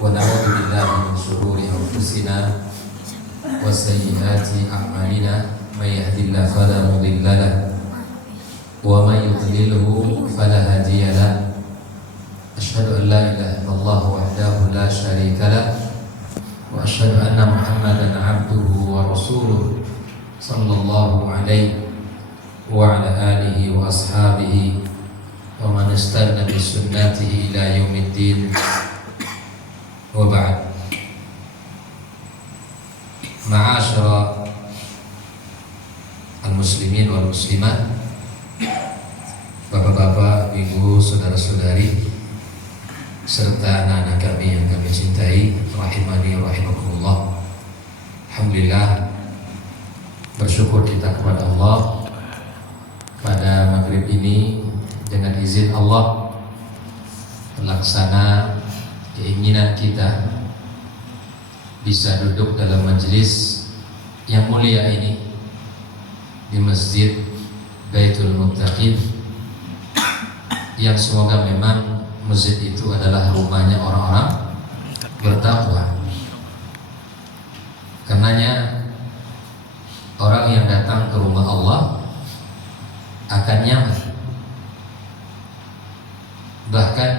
ونعوذ بالله من شرور أنفسنا وسيئات أعمالنا من يهد الله فلا مضل له ومن يضلله فلا هادي له أشهد أن لا إله إلا الله وحده لا شريك له وأشهد أن محمدا عبده ورسوله صلى الله عليه وعلى آله وأصحابه ومن استنى بسنته إلى يوم الدين وبعد. Ma'asyara al-muslimin wal muslimat, bapak-bapak, ibu, saudara-saudari, serta anak-anak kami yang kami cintai, rahimani rahimakumullah. Alhamdulillah, bersyukur kita kepada Allah pada maghrib ini dengan izin Allah terlaksana keinginan kita bisa duduk dalam majelis yang mulia ini di Masjid Baitul Muttaqin, yang semoga memang masjid itu adalah rumahnya orang-orang bertakwa. Karenanya orang yang datang ke rumah Allah akan nyaman. Bahkan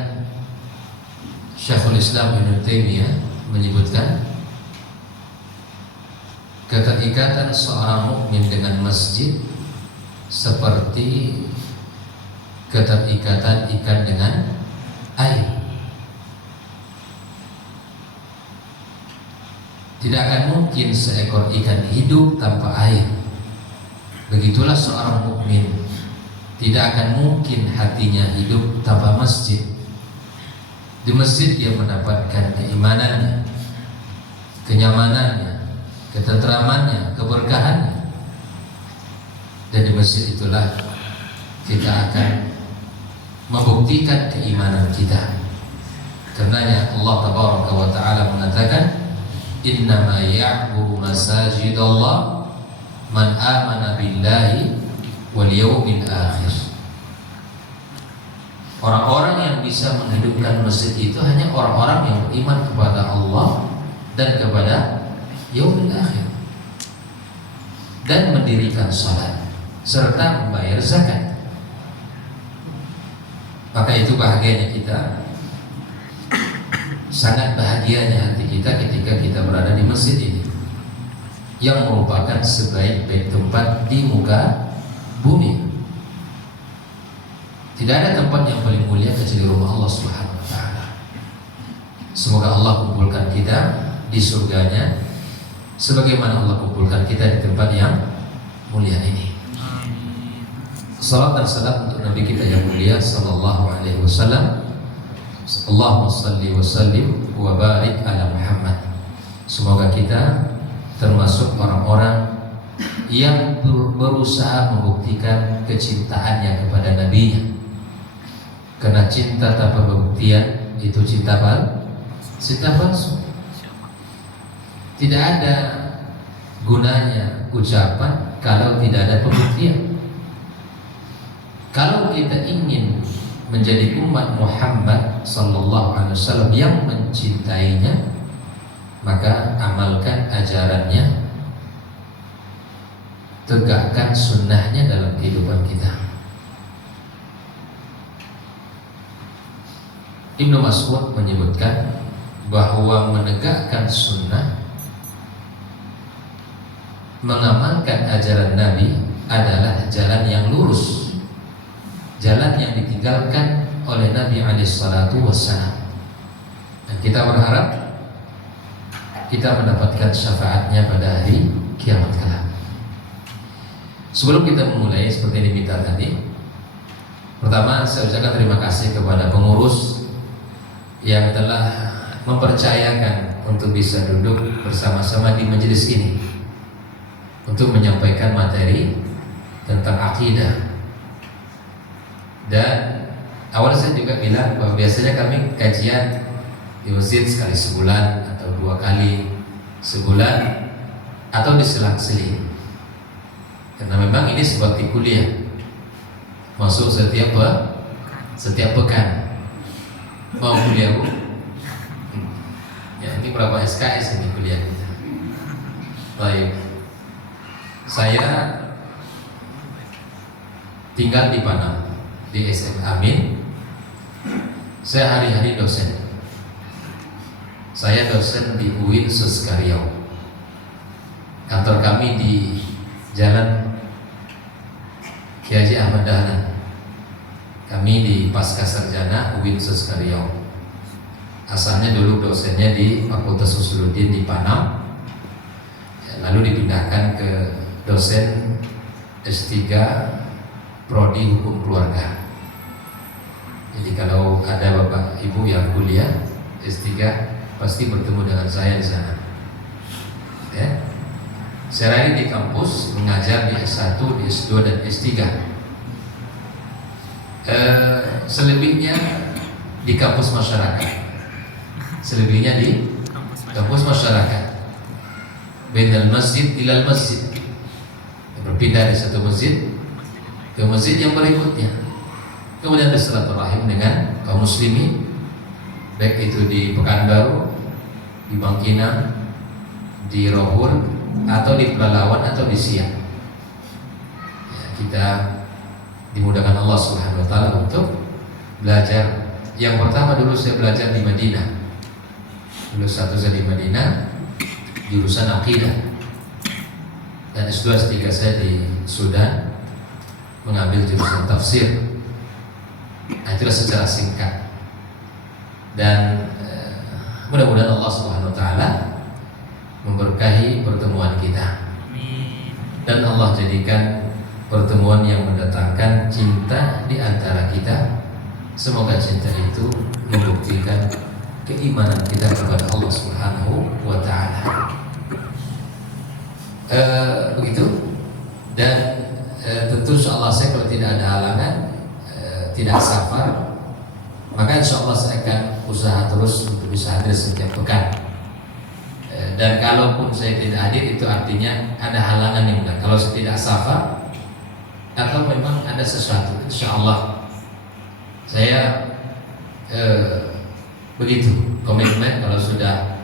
Syekhul Islam Ibnu Taimiyah menyebutkan keterikatan seorang mukmin dengan masjid seperti keterikatan ikan dengan air. Tidak akan mungkin seekor ikan hidup tanpa air. Begitulah seorang mukmin, tidak akan mungkin hatinya hidup tanpa masjid. Di masjid dia mendapatkan keimanannya, kenyamanannya, ketentramannya, keberkahannya. Dan di masjid itulah kita akan membuktikan keimanan kita. Karenanya Allah Tabaraka wa Ta'ala mengatakan, innama ya'muru masajidallah man amana billahi wal yawmil akhir. Orang-orang yang bisa menghidupkan masjid itu hanya orang-orang yang beriman kepada Allah dan kepada yaumil akhir, dan mendirikan salat serta membayar zakat. Maka itu bahagianya kita, sangat bahagianya hati kita ketika kita berada di masjid ini, yang merupakan sebaik-baik tempat di muka bumi. Tidak ada tempat yang paling mulia kecuali rumah Allah Subhanahu wa Ta'ala. Semoga Allah kumpulkan kita di surganya sebagaimana Allah kumpulkan kita di tempat yang mulia ini. Salat dan salam untuk Nabi kita yang mulia sallallahu alaihi wasallam. Allahumma salli wa sallim wa barik ala Muhammad. Semoga kita termasuk orang-orang yang berusaha membuktikan kecintaannya kepada Nabi-Nya. Karena cinta tanpa pembuktian itu cinta palsu. Tidak ada gunanya ucapan kalau tidak ada pembuktian. Kalau kita ingin menjadi umat Muhammad sallallahu alaihi wasallam yang mencintainya, maka amalkan ajarannya, tegakkan sunnahnya dalam kehidupan kita. Ibnu Mas'ud menyebutkan bahwa menegakkan sunnah, mengamalkan ajaran Nabi adalah jalan yang lurus, jalan yang ditinggalkan oleh Nabi alaihissalatu wassalam. Dan kita berharap kita mendapatkan syafaatnya pada hari kiamat kelak. Sebelum kita memulai seperti yang diminta tadi, pertama saya ucapkan terima kasih kepada pengurus yang telah mempercayakan untuk bisa duduk bersama-sama di majelis ini untuk menyampaikan materi tentang akidah. Dan awal saya juga bilang bahwa biasanya kami kajian di masjid sekali sebulan atau 2 kali sebulan atau diselang-seling, karena memang ini seperti kuliah, masuk setiap pekan. Mau kuliah Bu? Ya, ini berapa SKS ini kuliah kita. Baik. Saya tinggal di Panam, di SM Amin. Saya hari-hari dosen. Saya dosen di UIN Suskaryau. Kantor kami di Jalan Kiai Haji Ahmad Dahlan. Kami di Pasca Sarjana UIN Suskaryau. Asalnya dulu dosennya di Fakultas Usuluddin di Panam, lalu dipindahkan ke dosen S3 Prodi Hukum Keluarga. Jadi kalau ada bapak ibu yang kuliah S3 pasti bertemu dengan saya di sana. Ya. Saya di kampus mengajar di S1, di S2 dan S3. Selebihnya di kampus masyarakat. Selebihnya di kampus masyarakat. Bainal masjid ilal masjid. Berpindah dari satu masjid ke masjid yang berikutnya. Kemudian bersilaturahim dengan kaum muslimin, baik itu di Pekanbaru, di Bangkinang, di Rohur, atau di Pelalawan atau di Siak. Ya, kita dimudahkan Allah Subhanahu wa taala untuk belajar. Yang pertama dulu saya belajar di Madinah. Dulu satu saya di Madinah, jurusan akidah. Dan S2 S3 saya di Sudan, mengambil jurusan tafsir. Nah, itulah secara singkat. Dan mudah-mudahan Allah Subhanahu wa taala memberkahi pertemuan kita. Dan Allah jadikan pertemuan yang mendatangkan cinta di antara kita. Semoga cinta itu membuktikan keimanan kita kepada Allah Subhanahu wa taala. Begitu. Dan tentu insyaallah saya kalau tidak ada halangan, tidak safar, maka insyaallah saya akan usaha terus untuk bisa hadir setiap pekan. Dan kalaupun saya tidak hadir, itu artinya ada halangan yang benar. Kalau saya tidak safar atau memang ada sesuatu, insyaallah saya begitu komitmen. Kalau sudah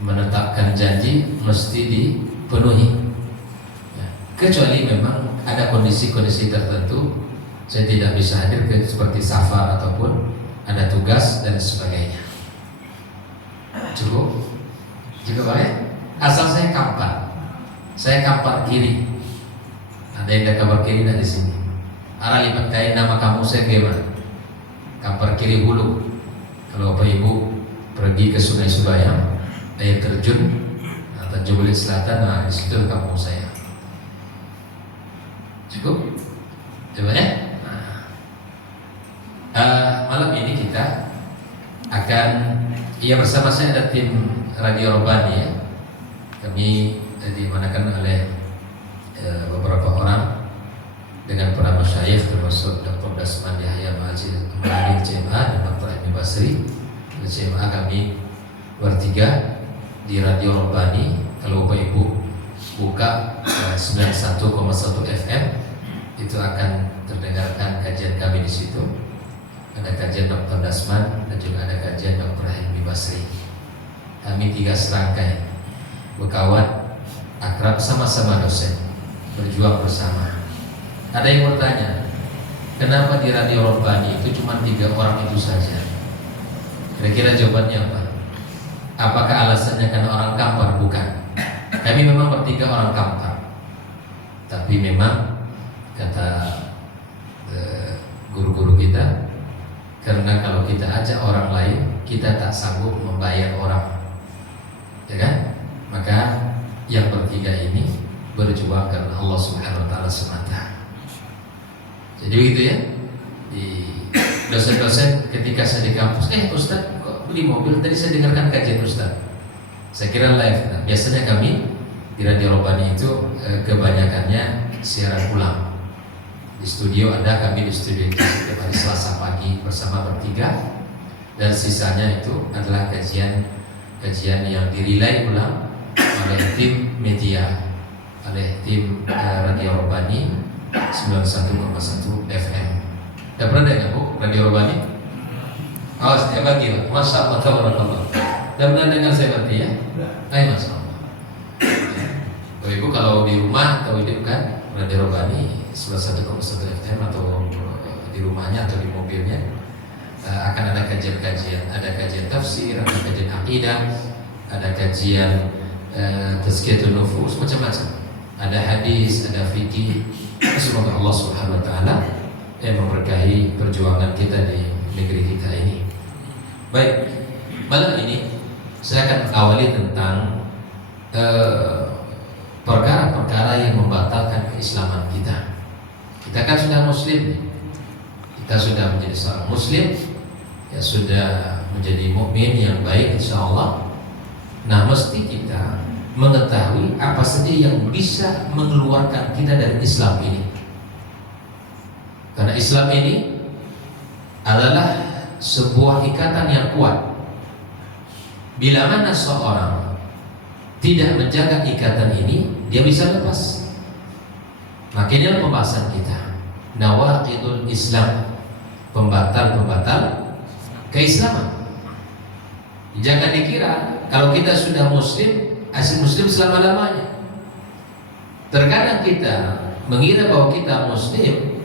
menetapkan janji mesti dipenuhi ya. Kecuali memang ada kondisi-kondisi tertentu saya tidak bisa hadir, seperti safar ataupun ada tugas dan sebagainya. Cukup boleh. Asal saya kampar kiri. Ada yang ada kampar kiri dari sini. Arah lipat kain nama kamu saya gimana? Kampar kiri hulu. Kalau bapak ibu pergi ke Sungai Subayang, air terjun atau Jubilee Selatan, nah di situ kampung saya. Cukup? Coba ya. Malam ini kita akan bersama saya ada tim Radio Robani ya. Kami dimanakan oleh beberapa orang dengan para masyayikh termasuk Dr. Dasman Yahya Ma'alim CMA dan Dr. Ibn Basri. Di CMA kami bertiga di Radio Robani. Kalau Bapak Ibu buka 91,1 FM itu akan terdengarkan kajian kami di situ. Ada kajian Dr. Dasman dan juga ada kajian Dr. Ibn Basri. Kami tiga serangkai berkawan, akrab, sama-sama dosen, berjuang bersama. Ada yang bertanya, kenapa di Radio Robani itu cuma 3 orang itu saja? Kira-kira jawabannya apa? Apakah alasannya karena orang kampar? Bukan. Kami memang bertiga orang kampar, tapi memang kata guru-guru kita, karena kalau kita ajak orang lain, kita tak sanggup membayar orang, ya kan? Maka yang bertiga ini berjuang karena Allah Subhanahu wa taala semata. Jadi begitu ya. Di dosen-dosen ketika saya di kampus, Ustaz kok beli mobil? Tadi saya dengarkan kajian Ustaz. Saya kira live. Nah, biasanya kami di Radio Robani itu kebanyakannya siaran ulang. Di studio ada, kami di studio itu setiap hari Selasa pagi bersama bertiga, dan sisanya itu adalah kajian yang dirilai ulang oleh tim media, oleh tim Radio Robani 91,1 FM. Udah pernah dengar Bu Radio Robani? Oh, setiap pagi, Masya Allah, tabarakallah. Dan pernah dengar saya berarti ya? Ayo Mas Allah. Bapak Ibu kalau di rumah atau hidup kan Radio Robani 91,1 FM atau di rumahnya atau di mobilnya akan ada kajian-kajian, ada kajian tafsir, ada kajian akidah, ada kajian tazkiyatun nufus, macam-macam. Ada hadis, ada fikih. Semoga Allah Subhanahu wa taala yang memberkahi perjuangan kita di negeri kita ini. Baik, malam ini saya akan awali tentang perkara-perkara yang membatalkan keislaman kita. Kita kan sudah muslim, kita sudah menjadi seorang muslim, ya sudah menjadi mukmin yang baik insya Allah. Nah, mesti kita mengetahui apa saja yang bisa mengeluarkan kita dari Islam ini. Karena Islam ini adalah sebuah ikatan yang kuat. Bila mana seorang tidak menjaga ikatan ini, dia bisa lepas. Makanya pembahasan kita nawaqidul Islam, pembatal-pembatal keislaman. Jangan dikira kalau kita sudah muslim, asli muslim selama-lamanya. Terkadang kita mengira bahwa kita muslim,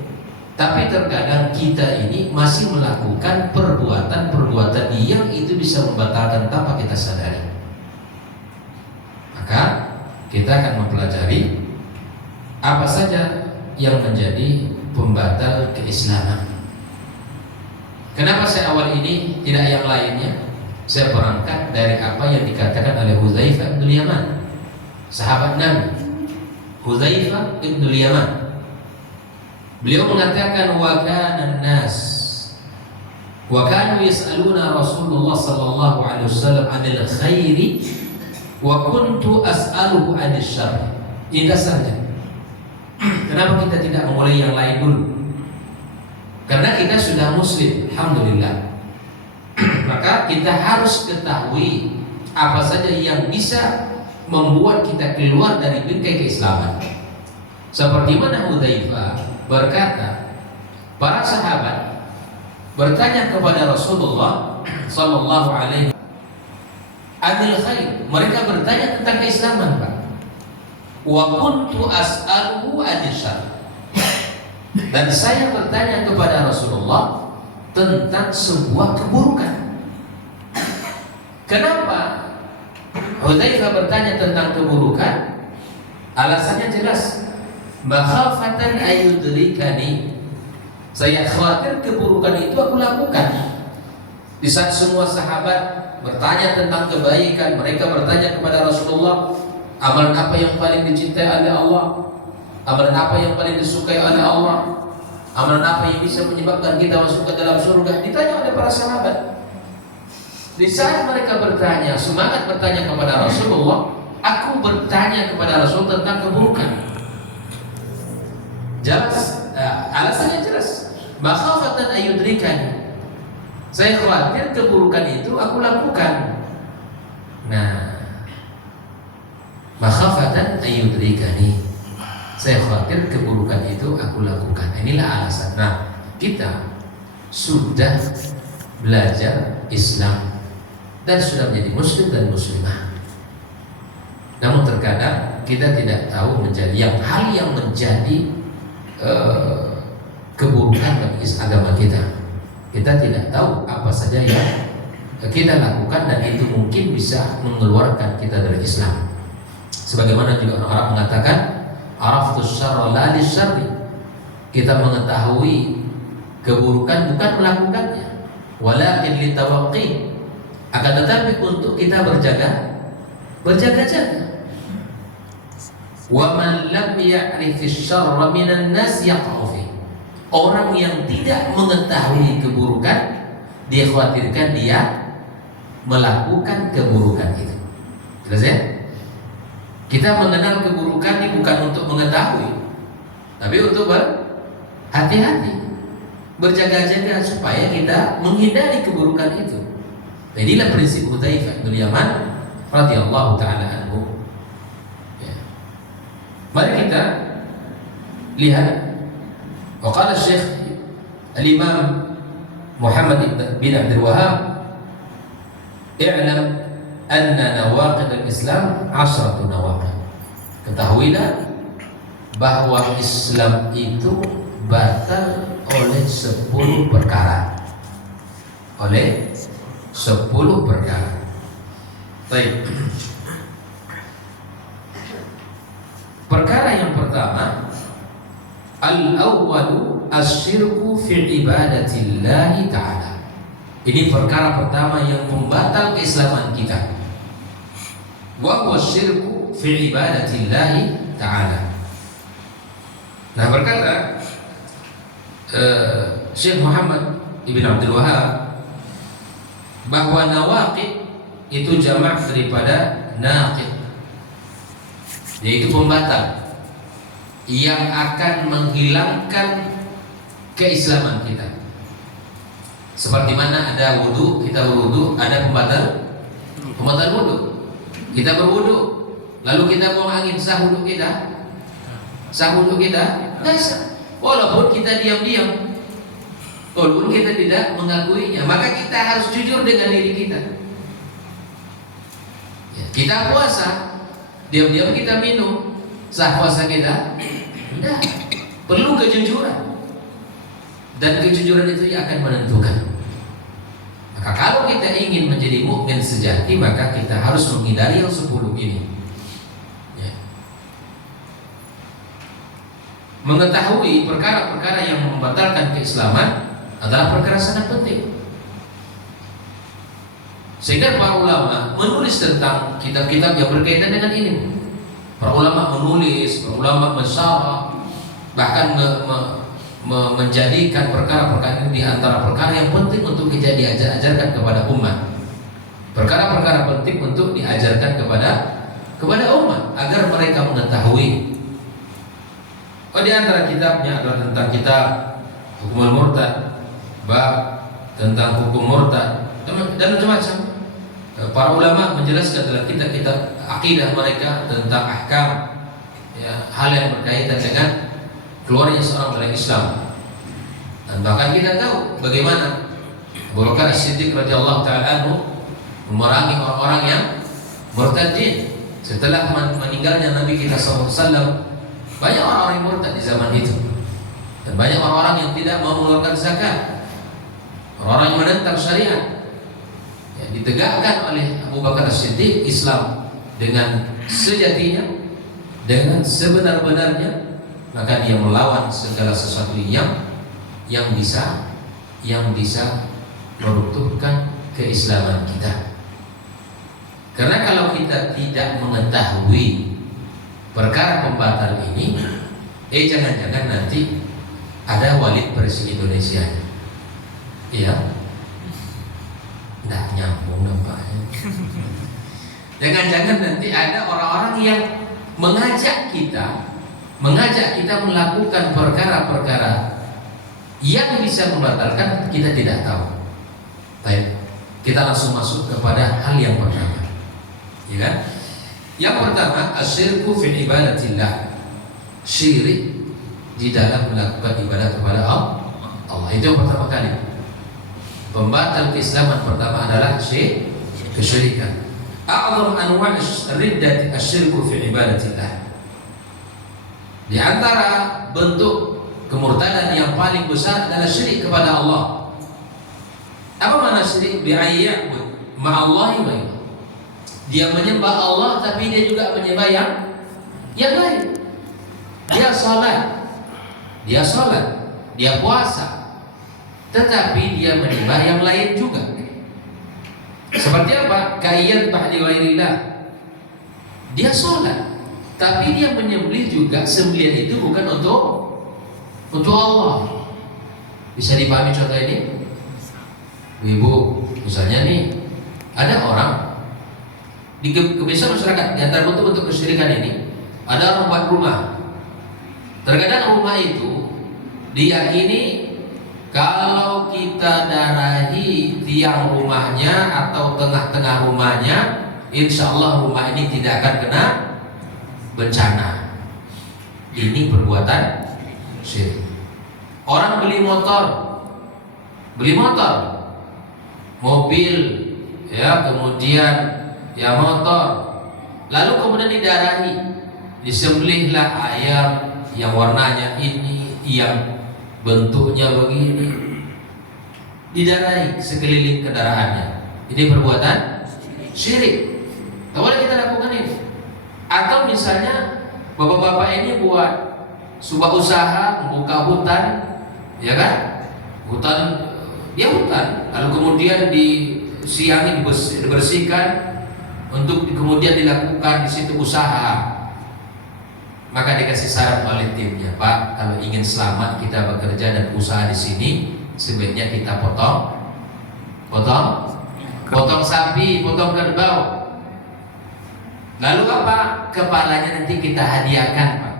tapi terkadang kita ini masih melakukan perbuatan-perbuatan yang itu bisa membatalkan tanpa kita sadari. Maka kita akan mempelajari apa saja yang menjadi pembatal keislaman. Kenapa saya awal ini tidak yang lainnya? Saya berangkat dari apa yang dikatakan oleh Hudzaifah bin Yaman, sahabat Nabi Hudzaifah bin Yaman. Beliau mengatakan wa kana nas wa kanu yas'aluna Rasulullah sallallahu alaihi wasallam 'anil khairi wa kuntu as'aluhu 'anil syarr. Ini saja. Kenapa kita tidak memulai yang lain dulu? Karena kita sudah muslim, alhamdulillah. Maka kita harus ketahui apa saja yang bisa membuat kita keluar dari bingkai keislaman. Seperti mana Hudzaifah berkata, para sahabat bertanya kepada Rasulullah sallallahu alaihi anil khair. Mereka bertanya tentang keislaman, Pak. Wa kuntu as'aluhu anil syarr. Dan saya bertanya kepada Rasulullah tentang sebuah keburukan. Kenapa Hudzaifah bertanya tentang keburukan? Alasannya jelas. Makhafatan ayudrikani. Saya khawatir keburukan itu aku lakukan. Di saat semua sahabat bertanya tentang kebaikan, mereka bertanya kepada Rasulullah, amalan apa yang paling dicintai oleh Allah? Amalan apa yang paling disukai oleh Allah? Amalan apa yang bisa menyebabkan kita masuk ke dalam surga? Ditanya oleh para sahabat. Di saat mereka bertanya, semangat bertanya kepada Rasulullah, aku bertanya kepada Rasul tentang keburukan. Jelas, alasannya jelas. Makhafatan ayudrikani. Saya khawatir keburukan itu aku lakukan. Nah, makhafatan ayudrikani. Saya khawatir keburukan itu aku lakukan. Inilah alasan. Nah, kita sudah belajar Islam dan sudah menjadi muslim dan muslimah. Namun terkadang kita tidak tahu menjadi hal yang menjadi keburukan bagi agama kita. Kita tidak tahu apa saja yang kita lakukan dan itu mungkin bisa mengeluarkan kita dari Islam. Sebagaimana juga orang Arab mengatakan, araftus syarra la lisyarri. Kita mengetahui keburukan bukan melakukannya, walakin litawaqqi. Akan tetapi untuk kita berjaga-jaga. Wa man lam ya'rifis syarra minan nas yaqa'u fi. Orang yang tidak mengetahui keburukan, dia khawatirkan dia melakukan keburukan itu. Jelas ya? Kita mengenal keburukan ini bukan untuk mengetahui, tapi untuk berhati-hati, berjaga-jaga supaya kita menghindari keburukan itu. Inilah prinsip Hudzaifah bin Yaman radhiyallahu taala anhu. Ya. Mari kita lihat. Waqala Syekh Al-Imam Muhammad bin Abdul Wahhab, "I'lam anna nawaqid al-Islam 10 nawaqid. Ketahuilah bahwa Islam itu batal oleh 10 perkara. Oleh 10 perkara. Baik. Perkara yang pertama, al-awwalu asyirku fi ibadatillahi ta'ala. Ini perkara pertama yang membatal keislaman kita. Wa huwa syirku fi ibadatillahi ta'ala. Nah, berkata Syekh Muhammad Ibn Abdul Wahab bahwa nawaqid itu jamak daripada naqid, yaitu pembatal yang akan menghilangkan keislaman kita. Seperti mana ada wudu, kita berwudu, ada pembatal wudu. Kita berwudu, lalu kita buang angin, sah wudu kita? Sah wudu kita? Tidak sah. Walaupun kita diam-diam, walaupun kita tidak mengakuinya, maka kita harus jujur dengan diri kita. Ya, kita puasa, diam-diam kita minum, sah puasa kita? Tidak. Perlu kejujuran, dan kejujuran itu yang akan menentukan. Maka kalau kita ingin menjadi mukmin sejati, maka kita harus menghindari yang 10 ini. Ya. Mengetahui perkara-perkara yang membatalkan keislaman adalah perkara sangat penting. Sehingga para ulama menulis tentang kitab-kitab yang berkaitan dengan ini. Para ulama menulis, para ulama mensyarah, bahkan menjadikan perkara-perkara ini di antara perkara yang penting untuk kita diajarkan kepada umat. Perkara-perkara penting untuk diajarkan kepada umat agar mereka mengetahui. Oh, di antara kitabnya adalah tentang kitab hukum murtad, bab tentang hukum murtad dan macam-macam. Para ulama menjelaskan dalam kitab-kitab akidah mereka tentang ahkam, ya, hal yang berkaitan dengan keluarnya seorang dari Islam. Dan bahkan kita tahu bagaimana Abu Bakar As-Siddiq radhiyallahu ta'ala anhu memerangi orang-orang yang murtadin setelah meninggalnya Nabi kita SAW. Banyak orang-orang yang murtad di zaman itu, dan banyak orang-orang yang tidak mau mengeluarkan zakat, orang-orang yang menentang syariat. Ya, ditegakkan oleh Abu Bakar As-Siddiq Islam dengan sejatinya, dengan sebenar-benarnya, maka dia melawan segala sesuatu yang bisa meruntuhkan keislaman kita. Karena kalau kita tidak mengetahui perkara pembatal ini, jangan-jangan nanti ada Walid Persik Indonesia. Iya, nggak nyambung nampaknya. Jangan-jangan nanti ada orang-orang yang mengajak kita melakukan perkara-perkara yang bisa membatalkan, kita tidak tahu. Baik, kita langsung masuk kepada hal yang pertama, ya kan? Yang pertama, asyirku fi ibadatillah, syirik di dalam melakukan ibadah kepada Allah. Itu yang pertama kali. Pembatal keislaman pertama adalah kesyirikan. A'zam anwa' riddat asyirku fi ibadatillah. Di antara bentuk kemurtadan yang paling besar adalah syirik kepada Allah. Apa makna syirik? Bi'ayya'bud ma'allahi wa ilah. Dia menyembah Allah tapi dia juga menyembah yang lain. Dia salat, dia puasa, tetapi dia menyembah yang lain juga. Seperti apa? Kayyat ba'di ghairillah. Dia salat, tapi dia menyembelih juga. Sembelihan itu bukan untuk Allah. Bisa dipahami contoh ini? Ibu, misalnya nih, ada orang di kebiasaan masyarakat, di antara bentuk-bentuk kesyirikan ini, ada orang buat rumah. Terkadang rumah itu diyakini kalau kita darahi tiang rumahnya atau tengah-tengah rumahnya, insya Allah rumah ini tidak akan kena bencana. Ini perbuatan syirik. Orang beli motor, mobil, ya, kemudian ya motor. Lalu kemudian didarahi, disembelihlah ayam yang warnanya ini, yang bentuknya begini, didarahi sekeliling kendaraannya. Ini perbuatan syirik. Tak boleh kita lakukan ini. Atau misalnya bapak-bapak ini buat sebuah usaha membuka hutan, ya kan? Hutan, ya hutan. Lalu kemudian disiangi, dibersihkan untuk kemudian dilakukan di situ usaha. Maka dikasih syarat oleh timnya, Pak, kalau ingin selamat kita bekerja dan usaha di sini, sebaiknya kita potong sapi, potong kerbau. Lalu apa? Kepalanya nanti kita hadiahkan, Pak,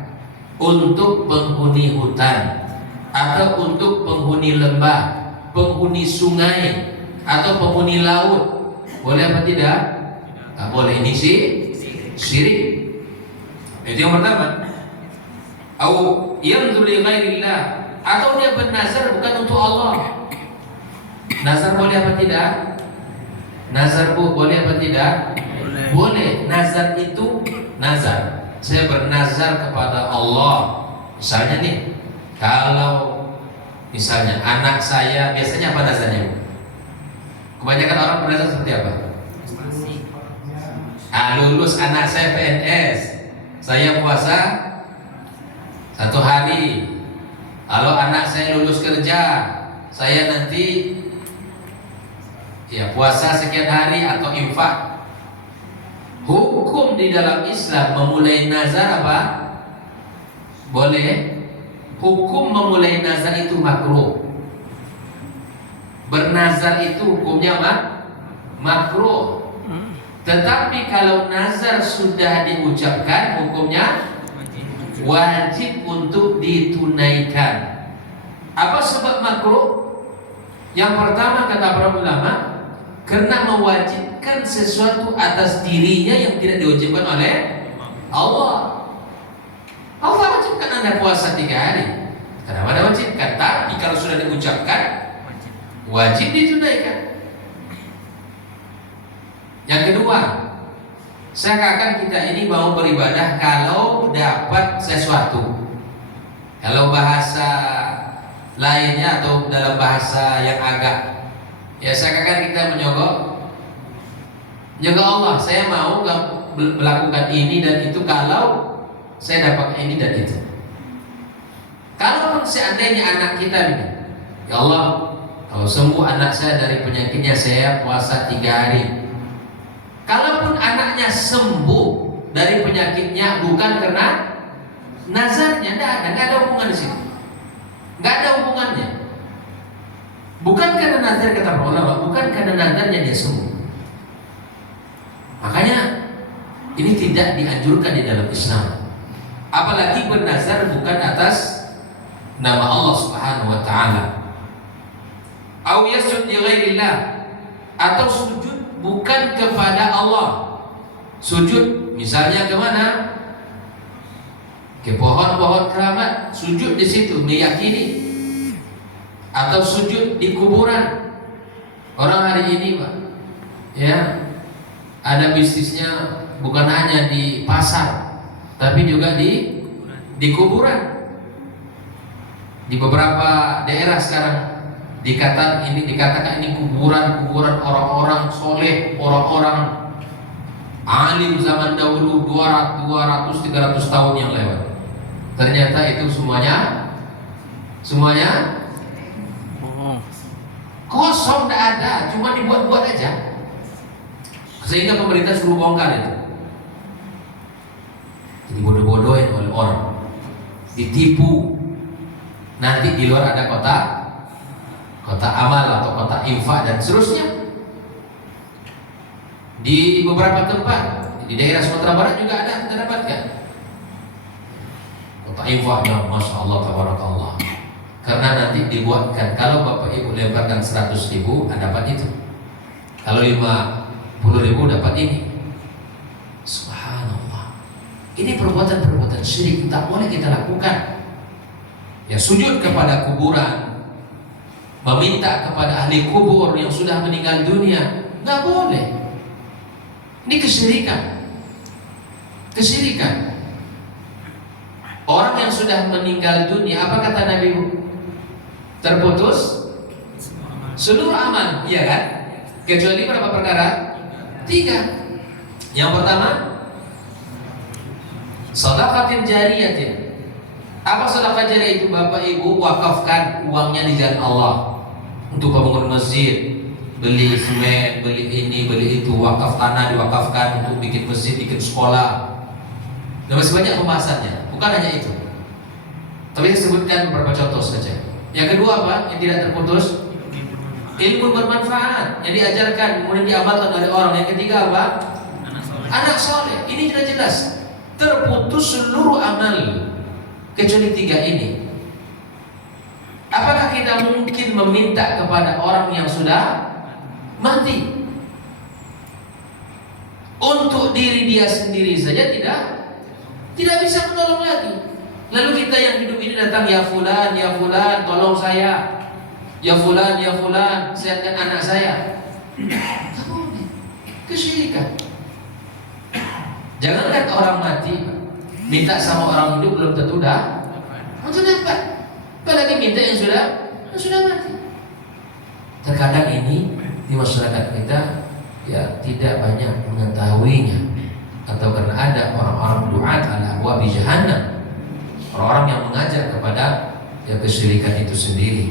untuk penghuni hutan, atau untuk penghuni lembah, penghuni sungai, atau penghuni laut. Boleh apa tidak? Tak boleh. Ini sih syirik. Itu yang pertama. Au yanzur li ghairillah, atau dia bernazar bukan untuk Allah. Nazar boleh apa tidak? Nazar boleh apa tidak? Boleh. Nazar itu nazar. Saya bernazar kepada Allah. Misalnya nih, kalau misalnya anak saya, biasanya apa nazarnya? Kebanyakan orang bernazar seperti apa? Lulus anak saya PNS, saya puasa 1 hari. Kalau anak saya lulus kerja, saya nanti ya puasa sekian hari atau infak. Hukum di dalam Islam memulai nazar apa? Boleh. Hukum memulai nazar itu makruh. Bernazar itu hukumnya makruh. Tetapi kalau nazar sudah diucapkan, hukumnya wajib untuk ditunaikan. Apa sebab makruh? Yang pertama kata para ulama, karena mewajibkan sesuatu atas dirinya yang tidak diwajibkan oleh Allah. Allah wajibkan Anda puasa 3 hari, karena Anda wajibkan. Tapi kalau sudah diucapkan, wajib ditunaikan. Yang kedua, seakan kita ini mau beribadah kalau dapat sesuatu. Kalau bahasa lainnya atau dalam bahasa yang agak, ya seakan kita menyogok Allah. Saya mau melakukan ini dan itu kalau saya dapat ini dan itu. Kalaupun seandainya anak kita ini, ya Allah, kalau sembuh anak saya dari penyakitnya, saya puasa 3 hari. Kalaupun anaknya sembuh dari penyakitnya bukan karena nazarnya, nggak ada hubungan di situ, nggak ada hubungannya. Bukan karena nazar, kata para ulama, bukan karena nazarnya dia sembuh. Makanya ini tidak dianjurkan di dalam Islam. Apalagi bernazar bukan atas nama Allah Subhanahu wa taala. Au yasjud li ghairillah, atau sujud bukan kepada Allah. Sujud misalnya kemana? Ke pohon-pohon keramat, sujud di situ meyakini. Atau sujud di kuburan. Orang hari ini, Pak, ya, ada bisnisnya bukan hanya di pasar, tapi juga di kuburan. Di beberapa daerah sekarang dikatakan ini kuburan orang-orang soleh, orang-orang alim zaman dahulu 200-300 tahun yang lewat. Ternyata itu semuanya kosong, tidak ada, cuma dibuat-buat aja, sehingga pemerintah suruh bongkar itu. Jadi bodoh-bodohin oleh orang, ditipu. Nanti di luar ada kota amal atau kota infak dan seterusnya. Di beberapa tempat di daerah Sumatera Barat juga ada, kita dapatkan kota infaknya, masya Allah, tabarakallah. Karena nanti dibuatkan, kalau bapak ibu lemparkan 100.000, Anda dapat itu. Kalau 50.000 dapat ini. Subhanallah. Ini perbuatan syirik, tak boleh kita lakukan. Ya, sujud kepada kuburan, meminta kepada ahli kubur yang sudah meninggal dunia, nggak boleh. Ini kesyirikan. Kesyirikan. Orang yang sudah meninggal dunia, apa kata Nabi? Terputus seluruh amal, iya kan? Kecuali berapa perkara? 3. Yang pertama, sedekah jariyatin. Apa sedekah jariyah itu? Bapak Ibu wakafkan uangnya di jalan Allah untuk bangun masjid, beli semen, beli ini, beli itu, wakaf tanah diwakafkan untuk bikin masjid, bikin sekolah. Dan masih banyak pembahasannya. Bukan hanya itu. Tapi saya sebutkan beberapa contoh saja. Yang kedua apa? Yang tidak terputus, ilmu bermanfaat yang diajarkan kemudian diamalkan oleh orang. Yang ketiga apa? Anak soleh. Ini jelas terputus seluruh amal kecuali 3 ini. Apakah kita mungkin meminta kepada orang yang sudah mati? Untuk diri dia sendiri saja tidak bisa menolong lagi. Lalu kita yang hidup ini datang, ya fulan, tolong saya. Ya fulan, sehatkan anak saya. Kesyirikan. Jangan lihat orang mati minta sama orang hidup, belum tentu dah dapat. Apalagi minta yang sudah mati. Terkadang ini di masyarakat kita ya tidak banyak mengetahuinya, atau karena ada orang-orang du'at ala abwabi jahannam, orang-orang yang mengajak kepada ya kesyirikan itu sendiri.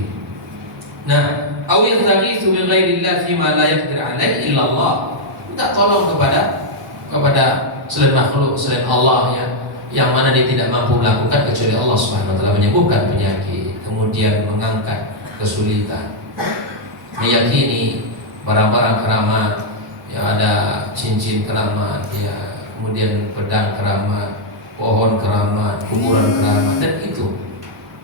Nah, aw yaghithu bi ghairillah fima la yaqdir alaihi illa Allah. Minta tolong kepada selain makhluk, selain Allah ya, yang mana dia tidak mampu melakukan kecuali Allah Subhanahu wa taala, menyembuhkan penyakit, kemudian mengangkat kesulitan. Meyakini barang-barang keramat, ya ada cincin keramat, ya kemudian pedang keramat, pohon keramat, kuburan keramat, dan itu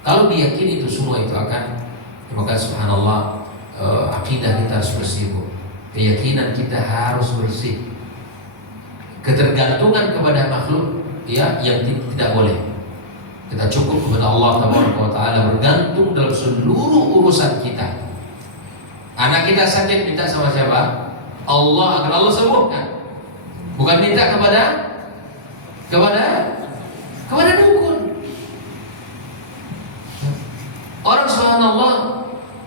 kalau diyakini itu semua itu akan, maka subhanallah, akidah kita harus bersih, keyakinan kita harus bersih. Ketergantungan kepada makhluk ya yang tidak boleh. Kita cukup kepada Allah Taala, bergantung dalam seluruh urusan kita. Anak kita sakit, minta sama siapa? Allah, agar Allah sembuhkan. Bukan minta kepada dukun. Orang subhanallah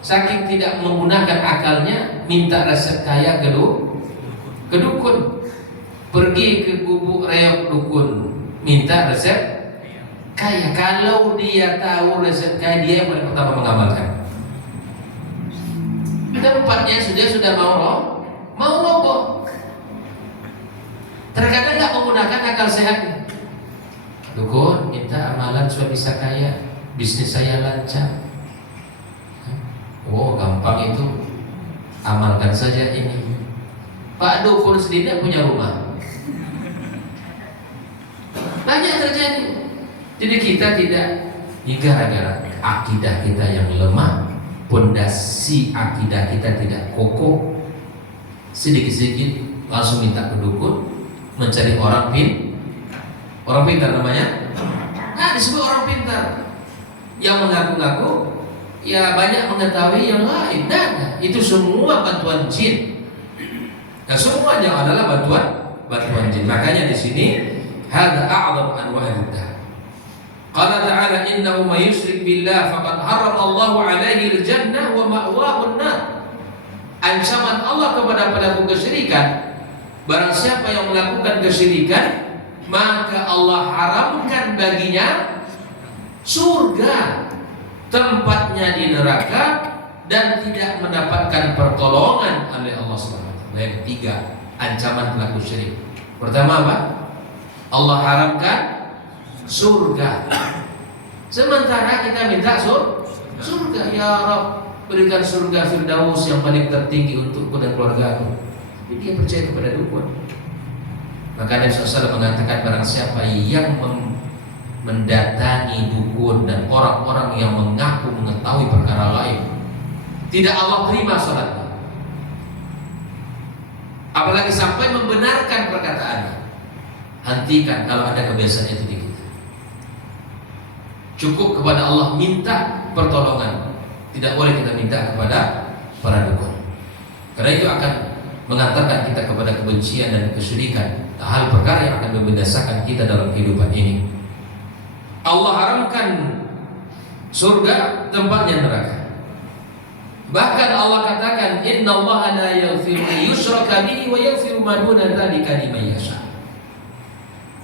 saking tidak menggunakan akalnya, minta resep kaya ke dukun. Pergi ke gubuk reok dukun, minta resep kaya. Kalau dia tahu resep kaya, dia yang paling pertama mengamalkan. Tempatnya sudah mau roboh. Terkadang tidak menggunakan akal sehatnya. Dukun, minta amalan supaya bisa kaya, bisnis saya lancar. Oh, gampang itu, amalkan saja ini. Pak dukun sendiri punya rumah. Banyak terjadi. Jadi kita tidak, gara-gara akidah kita yang lemah, pondasi akidah kita tidak kokoh, sedikit-sedikit langsung minta ke dukun, mencari orang pintar namanya. Nah, disebut orang pintar yang mengaku-ngaku ya banyak mengetahui yang lain. Nah, itu semua bantuan jin. Dan semuanya adalah bantuan jin. Makanya di sini hada a'zam anwa'id riddah. Qala ta'ala innahu may yusyrik billah faqad harrama Allahu 'alaihi al-jannah wa ma'wahu an-nar. Ancaman Allah kepada pelaku kesyirikan, barang siapa yang melakukan kesyirikan, maka Allah haramkan baginya surga, tempatnya di neraka, dan tidak mendapatkan pertolongan oleh Allah SWT. Yang 3, ancaman pelaku syirik. Pertama apa? Allah haramkan surga. Sementara kita minta surga. Ya Rabb, berikan surga Firdaus yang paling tertinggi untukku dan keluargaku. Jadi dia percaya kepada dukun. Maka Nabi SAW mengatakan barang siapa yang mendatangi dukun dan orang-orang yang mengaku mengetahui perkara lain, tidak Allah terima salatnya. Apalagi sampai membenarkan perkataannya. Hentikan kalau ada kebiasaan itu di kita. Cukup kepada Allah minta pertolongan. Tidak boleh kita minta kepada para dukun. Karena itu akan mengantarkan kita kepada kebencian dan kesyirikan, hal perkara yang akan membinasakan kita dalam kehidupan ini. Allah haramkan surga, tempatnya neraka. Bahkan Allah katakan, innallaha la yaghfiru an yushraka bihi wa yaghfiru ma duna dzalika liman yasha.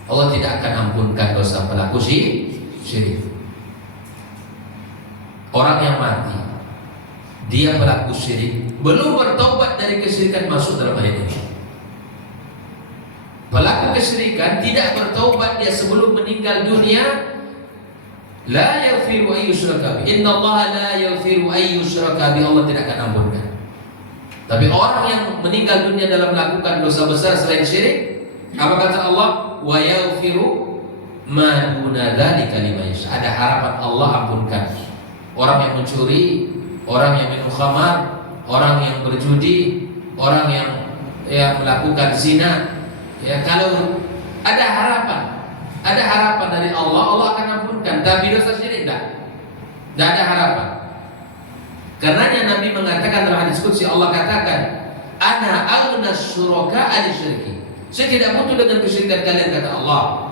Allah tidak akan ampunkan dosa pelaku syirik. Orang yang mati, dia pelaku syirik, belum bertobat dari kesyirikan, masuk dalam ayat ini. Pelaku kesyirikan tidak bertobat dia sebelum meninggal dunia, la yaghfiru an yushraka bihi. Innallaha la yaghfiru an yushraka bihi. Allah tidak akan ampunkan. Tapi orang yang meninggal dunia dalam melakukan dosa besar selain syirik, apa kata Allah? Wa yaghfiru ma duna dzalika liman yasha. Ada harapan Allah ampunkan. Orang yang mencuri, orang yang minum khamar, orang yang berjudi, orang yang melakukan zina, ya, kalau ada harapan dari Allah, Allah akan ampunkan. Tapi dosa syirik tidak ada harapan. Karenanya Nabi mengatakan dalam hadis qudsi, Allah katakan, ana aghna syuraka an syirki. Saya tidak butuh dengan kesyirikan kalian, kata Allah.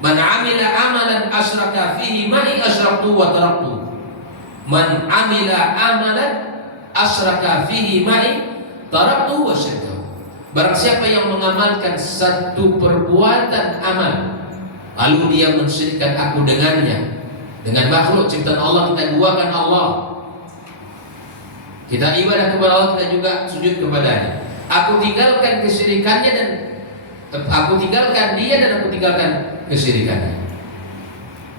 Man amila amalan asyraka fihi ma'i asyraktu wa taraktu. Man amila amalan asyraka fihi ma'i taraktu wa syirku. Barang siapa yang mengamalkan satu perbuatan amal, lalu dia mensyirikkan aku dengannya, dengan makhluk ciptaan Allah, kita duakan Allah, kita ibadah kepada Allah, kita juga sujud kepadanya. Aku tinggalkan kesyirikannya dan aku tinggalkan dia dan aku tinggalkan kesyirikannya.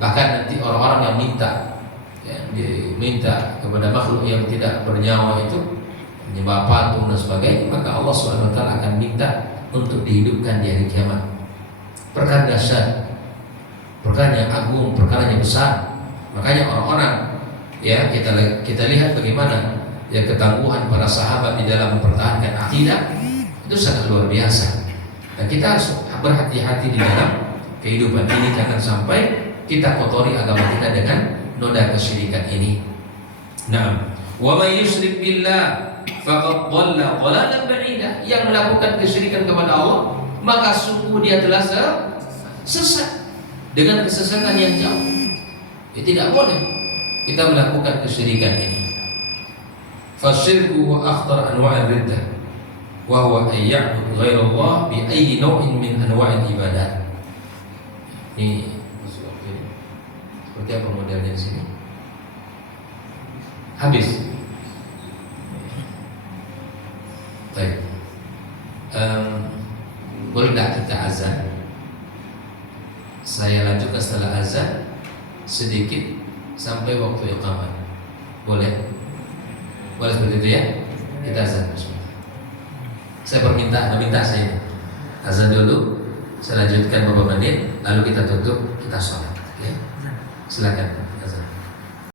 Bahkan nanti orang-orang yang minta kepada makhluk yang tidak bernyawa itu, menyembah patung dan sebagainya, maka Allah SWT akan minta untuk dihidupkan di hari kiamat. Perkara dahsyat, perkara yang agung, perkara yang besar. Makanya orang-orang, ya, kita lihat bagaimana ya ketangguhan para sahabat di dalam mempertahankan akidah, itu sangat luar biasa. Dan kita harus berhati-hati di dalam kehidupan ini, jangan sampai kita kotori agama kita dengan noda kesyirikan ini. Nah, wa may yusyrik billah faqad dhalla dhalalan ba'ida. Yang melakukan kesyirikan kepada Allah, maka sungguh dia telah sesat dengan kesesatan yang jauh. Ya, tidak boleh kita melakukan kesyirikan ini. Fasyirku wa akhtar anwa'ir riddah wa huwa an ya'budu ghairallah bi ayyi naw'in min anwa'il ibadat. Ini seperti apa modelnya di sini? Habis. Baik. Boleh tak kita azan? Saya lanjutkan setelah azan sedikit sampai waktu iqamah. Boleh? Boleh seperti itu ya? Kita azan. Saya meminta saya azan dulu, saya lanjutkan beberapa menit, lalu kita tutup, kita sholat. Ya? Silakan.